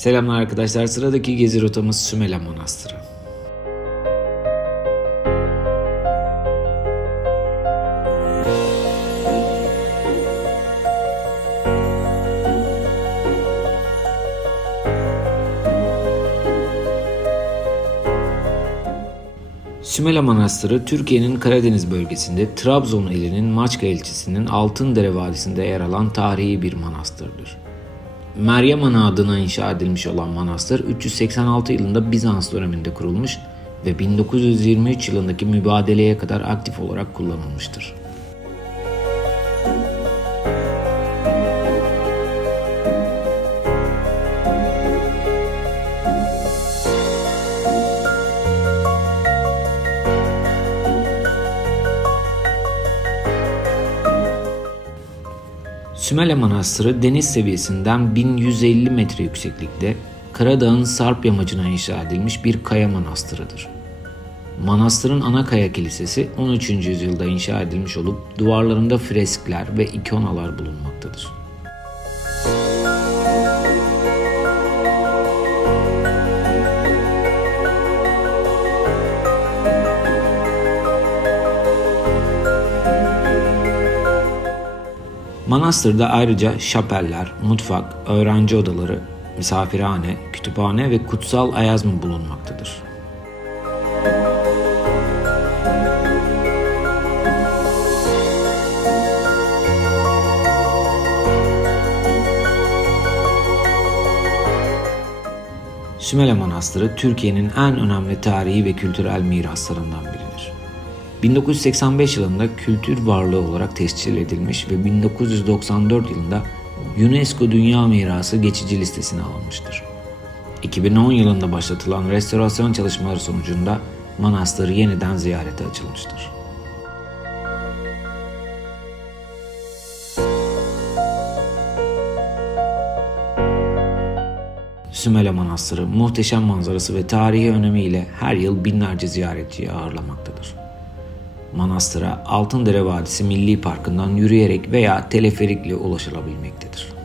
Selamlar arkadaşlar. Sıradaki gezi rotamız Sümele Manastırı. Sümele Manastırı, Türkiye'nin Karadeniz bölgesinde Trabzon ilinin Maçka ilçesinin Altındere Vadisi'nde yer alan tarihi bir manastırdır. Meryem Ana adına inşa edilmiş olan manastır 386 yılında Bizans döneminde kurulmuş ve 1923 yılındaki mübadeleye kadar aktif olarak kullanılmıştır. Sümele Manastırı deniz seviyesinden 1150 metre yükseklikte Karadağ'ın Sarp yamacına inşa edilmiş bir kaya manastırıdır. Manastırın ana kaya kilisesi 13. yüzyılda inşa edilmiş olup duvarlarında freskler ve ikonalar bulunmaktadır. Manastırda ayrıca şapeller, mutfak, öğrenci odaları, misafirhane, kütüphane ve kutsal ayazma bulunmaktadır. Sümele Manastırı, Türkiye'nin en önemli tarihi ve kültürel miraslarından biridir. 1985 yılında kültür varlığı olarak tescil edilmiş ve 1994 yılında UNESCO Dünya Mirası geçici listesine alınmıştır. 2010 yılında başlatılan restorasyon çalışmaları sonucunda manastır yeniden ziyarete açılmıştır. Sümele Manastırı, muhteşem manzarası ve tarihi önemiyle her yıl binlerce ziyaretçiyi ağırlamaktadır. Manastıra Altındere Vadisi Milli Parkı'ndan yürüyerek veya teleferikle ulaşılabilmektedir.